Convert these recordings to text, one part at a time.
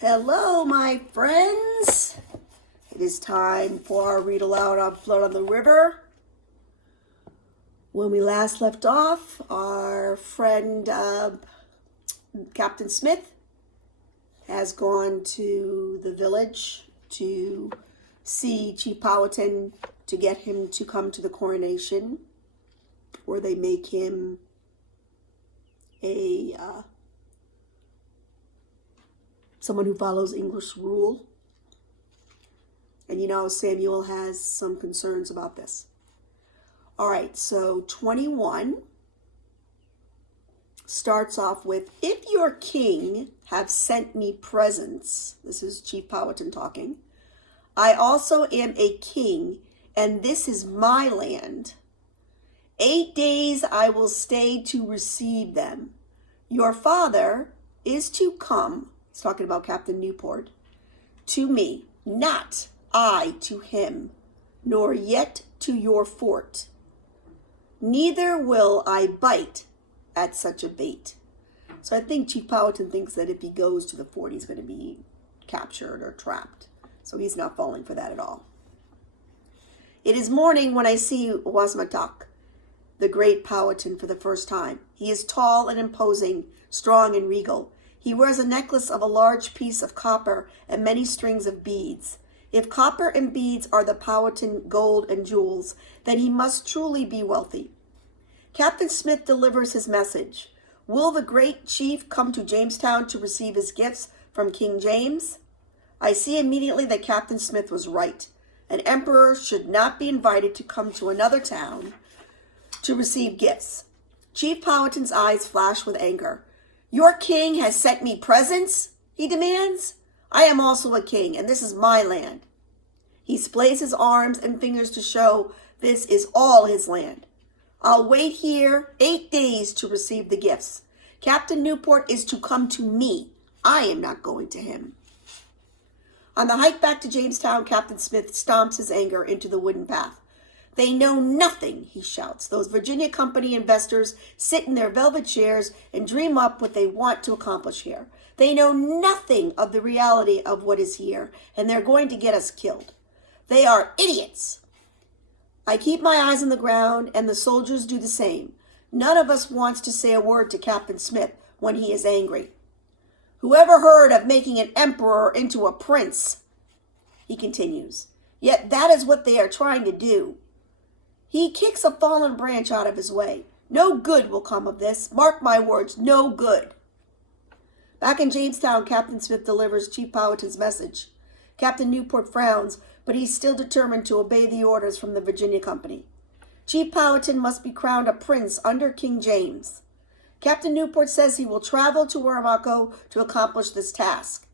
Hello, my friends. It is time for our read aloud on Float on the River. When we last left off, our friend Captain Smith has gone to the village to see Chief Powhatan to get him to come to the coronation, where they make him a someone who follows English rule. And Samuel has some concerns about this. All right, so 21 starts off with, if your king have sent me presents, this is Chief Powhatan talking, I also am a king, and this is my land. 8 days I will stay to receive them. Your father is to come, he's talking about Captain Newport, to me, not I to him, nor yet to your fort. Neither will I bite at such a bait. So I think Chief Powhatan thinks that if he goes to the fort, he's going to be captured or trapped. So he's not falling for that at all. It is morning when I see Wasmatok, the great Powhatan, for the first time. He is tall and imposing, strong and regal. He wears a necklace of a large piece of copper and many strings of beads. If copper and beads are the Powhatan gold and jewels, then he must truly be wealthy. Captain Smith delivers his message. Will the great chief come to Jamestown to receive his gifts from King James? I see immediately that Captain Smith was right. An emperor should not be invited to come to another town to receive gifts. Chief Powhatan's eyes flash with anger. Your king has sent me presents, he demands. I am also a king, and this is my land. He splays his arms and fingers to show this is all his land. I'll wait here 8 days to receive the gifts. Captain Newport is to come to me. I am not going to him. On the hike back to Jamestown, Captain Smith stomps his anger into the wooden path. They know nothing, he shouts. Those Virginia Company investors sit in their velvet chairs and dream up what they want to accomplish here. They know nothing of the reality of what is here, and they're going to get us killed. They are idiots. I keep my eyes on the ground, and the soldiers do the same. None of us wants to say a word to Captain Smith when he is angry. Whoever heard of making an emperor into a prince? He continues. Yet that is what they are trying to do. He kicks a fallen branch out of his way. No good will come of this. Mark my words, no good. Back in Jamestown, Captain Smith delivers Chief Powhatan's message. Captain Newport frowns, but he's still determined to obey the orders from the Virginia Company. Chief Powhatan must be crowned a prince under King James. Captain Newport says he will travel to Oromocco to accomplish this task.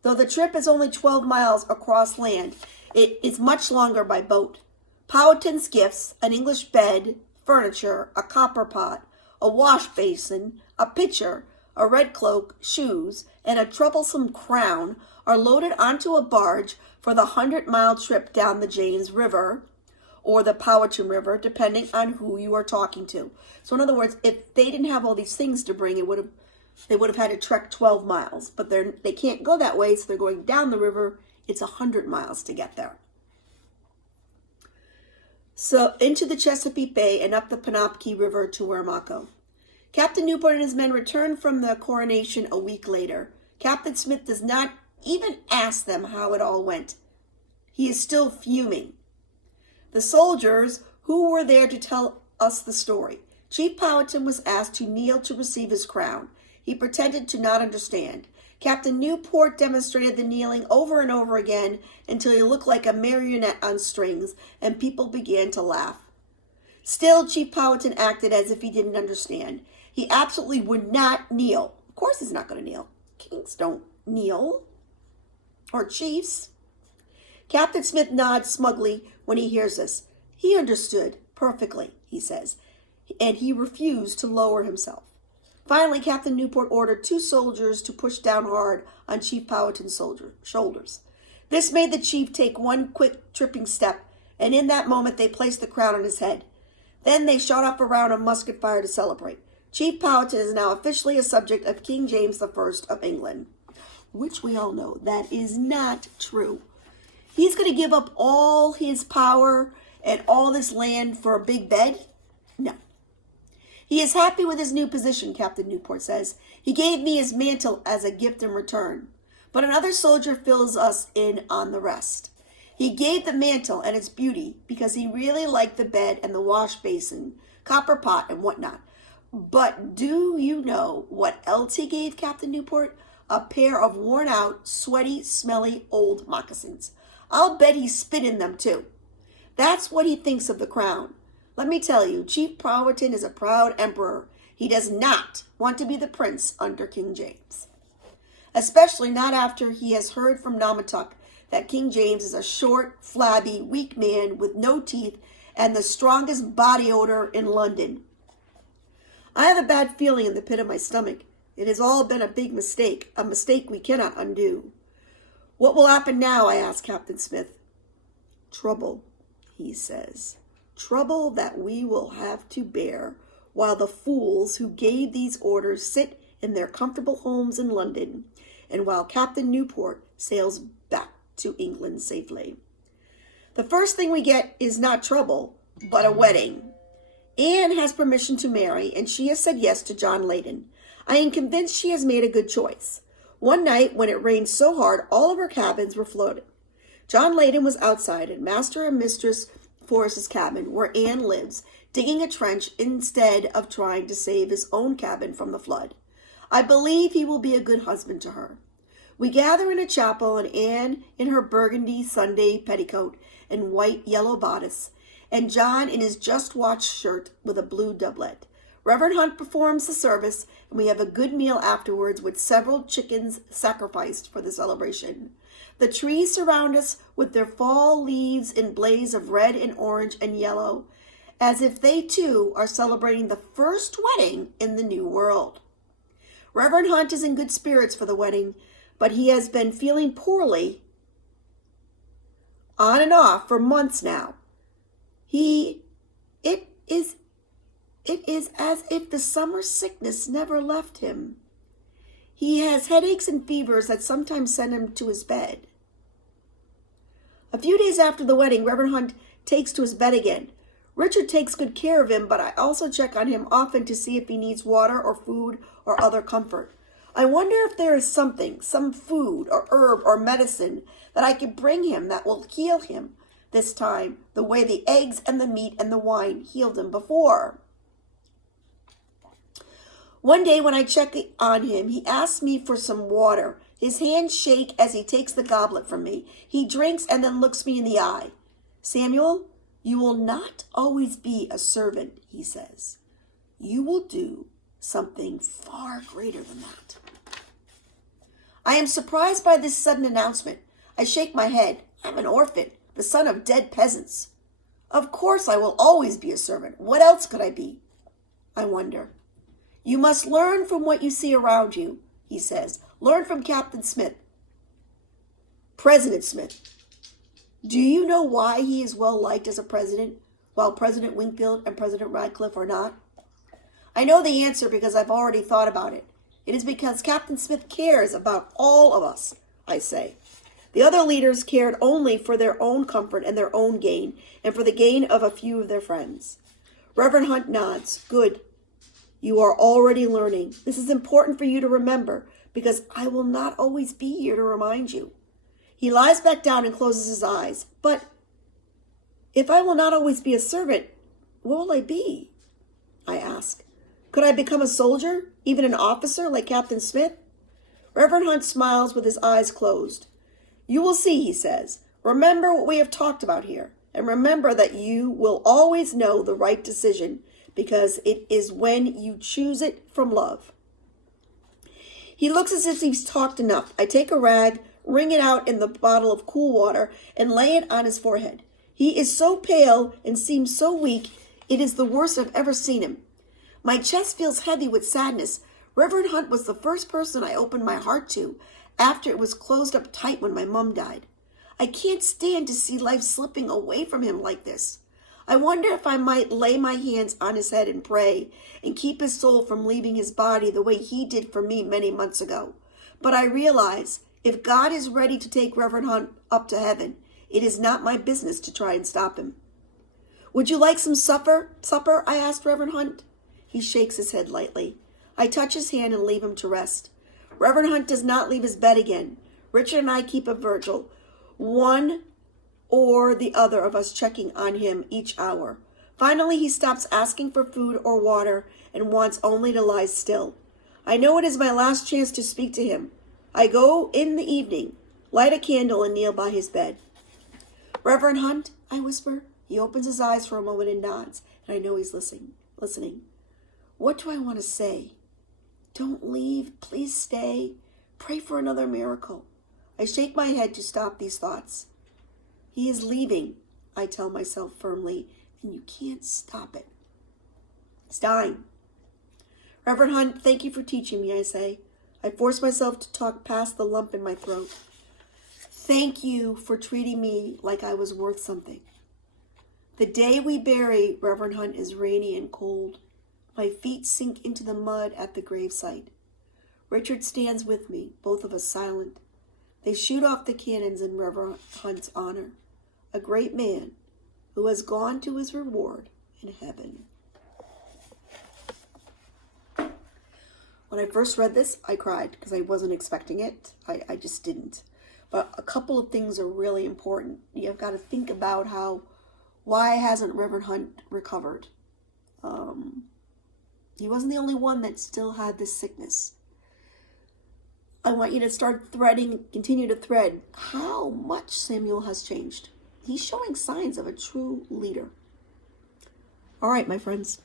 Though the trip is only 12 miles across land, it is much longer by boat. Powhatan's gifts, an English bed, furniture, a copper pot, a wash basin, a pitcher, a red cloak, shoes, and a troublesome crown are loaded onto a barge for the 100-mile trip down the James River or the Powhatan River, depending on who you are talking to. So in other words, if they didn't have all these things to bring, they would have had to trek 12 miles. But they can't go that way, so they're going down the river. It's 100 miles to get there. So into the Chesapeake Bay and up the Penobscot River to Oromocco. Captain Newport and his men return from the coronation a week later. Captain Smith does not even ask them how it all went. He is still fuming. The soldiers who were there to tell us the story. Chief Powhatan was asked to kneel to receive his crown. He pretended to not understand. Captain Newport demonstrated the kneeling over and over again until he looked like a marionette on strings, and people began to laugh. Still, Chief Powhatan acted as if he didn't understand. He absolutely would not kneel. Of course he's not going to kneel. Kings don't kneel. Or chiefs. Captain Smith nods smugly when he hears this. He understood perfectly, he says, and he refused to lower himself. Finally, Captain Newport ordered 2 soldiers to push down hard on Chief Powhatan's shoulders. This made the chief take one quick tripping step, and in that moment they placed the crown on his head. Then they shot off a round of musket fire to celebrate. Chief Powhatan is now officially a subject of King James I of England. which we all know that is not true. He's going to give up all his power and all this land for a big bed? No. He is happy with his new position, Captain Newport says. He gave me his mantle as a gift in return. But another soldier fills us in on the rest. He gave the mantle and its beauty because he really liked the bed and the wash basin, copper pot, and whatnot. But do you know what else he gave Captain Newport? A pair of worn out, sweaty, smelly old moccasins. I'll bet he spit in them too. That's what he thinks of the crown. Let me tell you, Chief Powhatan is a proud emperor. He does not want to be the prince under King James. Especially not after he has heard from Naumatuck that King James is a short, flabby, weak man with no teeth and the strongest body odor in London. I have a bad feeling in the pit of my stomach. It has all been a big mistake, a mistake we cannot undo. What will happen now, I ask Captain Smith. Trouble, he says. Trouble that we will have to bear while the fools who gave these orders sit in their comfortable homes in London, and while Captain Newport sails back to England safely. The first thing we get is not trouble, but a wedding. Anne has permission to marry, and she has said yes to John Leyden. I am convinced she has made a good choice. One night, when it rained so hard, all of her cabins were flooded. John Leyden was outside at Master and Mistress Forrest's cabin, where Anne lives, digging a trench instead of trying to save his own cabin from the flood. I believe he will be a good husband to her. We gather in a chapel, and Anne in her burgundy Sunday petticoat and white yellow bodice, and John in his just-washed shirt with a blue doublet. Reverend Hunt performs the service, and we have a good meal afterwards with several chickens sacrificed for the celebration. The trees surround us with their fall leaves in blaze of red and orange and yellow, as if they too are celebrating the first wedding in the New World. Reverend Hunt is in good spirits for the wedding, but he has been feeling poorly on and off for months now. It is as if the summer sickness never left him. He has headaches and fevers that sometimes send him to his bed. A few days after the wedding, Reverend Hunt takes to his bed again. Richard takes good care of him, but I also check on him often to see if he needs water or food or other comfort. I wonder if there is something, some food or herb or medicine that I could bring him that will heal him this time, the way the eggs and the meat and the wine healed him before. One day when I check on him, he asks me for some water. His hands shake as he takes the goblet from me. He drinks and then looks me in the eye. Samuel, you will not always be a servant, he says. You will do something far greater than that. I am surprised by this sudden announcement. I shake my head. I'm an orphan, the son of dead peasants. Of course I will always be a servant. What else could I be? I wonder. You must learn from what you see around you, he says. Learn from Captain Smith. President Smith. Do you know why he is well liked as a president, while President Wingfield and President Radcliffe are not? I know the answer because I've already thought about it. It is because Captain Smith cares about all of us, I say. The other leaders cared only for their own comfort and their own gain, and for the gain of a few of their friends. Reverend Hunt nods. Good. You are already learning. This is important for you to remember, because I will not always be here to remind you. He lies back down and closes his eyes. But if I will not always be a servant, what will I be? I ask. Could I become a soldier, even an officer like Captain Smith? Reverend Hunt smiles with his eyes closed. You will see, he says. Remember what we have talked about here, and remember that you will always know the right decision, because it is when you choose it from love. He looks as if he's talked enough. I take a rag, wring it out in the bottle of cool water, and lay it on his forehead. He is so pale and seems so weak, it is the worst I've ever seen him. My chest feels heavy with sadness. Reverend Hunt was the first person I opened my heart to after it was closed up tight when my mom died. I can't stand to see life slipping away from him like this. I wonder if I might lay my hands on his head and pray and keep his soul from leaving his body the way he did for me many months ago. But I realize If God is ready to take Reverend Hunt up to heaven, it is not my business to try and stop him. Would you like some supper? I asked Reverend Hunt. He shakes his head lightly. I touch his hand and leave him to rest. Reverend Hunt does not leave his bed again. Richard and I keep a vigil, one or the other of us checking on him each hour. Finally, he stops asking for food or water and wants only to lie still. I know it is my last chance to speak to him. I go in the evening, light a candle, and kneel by his bed. Reverend Hunt, I whisper. He opens his eyes for a moment and nods, and I know he's listening. What do I want to say? Don't leave. Please stay. Pray for another miracle. I shake my head to stop these thoughts. He is leaving, I tell myself firmly, and you can't stop it. He's dying. Reverend Hunt, thank you for teaching me, I say. I force myself to talk past the lump in my throat. Thank you for treating me like I was worth something. The day we bury Reverend Hunt is rainy and cold. My feet sink into the mud at the gravesite. Richard stands with me, both of us silent. They shoot off the cannons in Reverend Hunt's honor, a great man who has gone to his reward in heaven. When I first read this, I cried because I wasn't expecting it. I just didn't. But a couple of things are really important. You've got to think about why hasn't Reverend Hunt recovered? He wasn't the only one that still had this sickness. I want you to start continue to thread how much Samuel has changed. He's showing signs of a true leader. All right, my friends.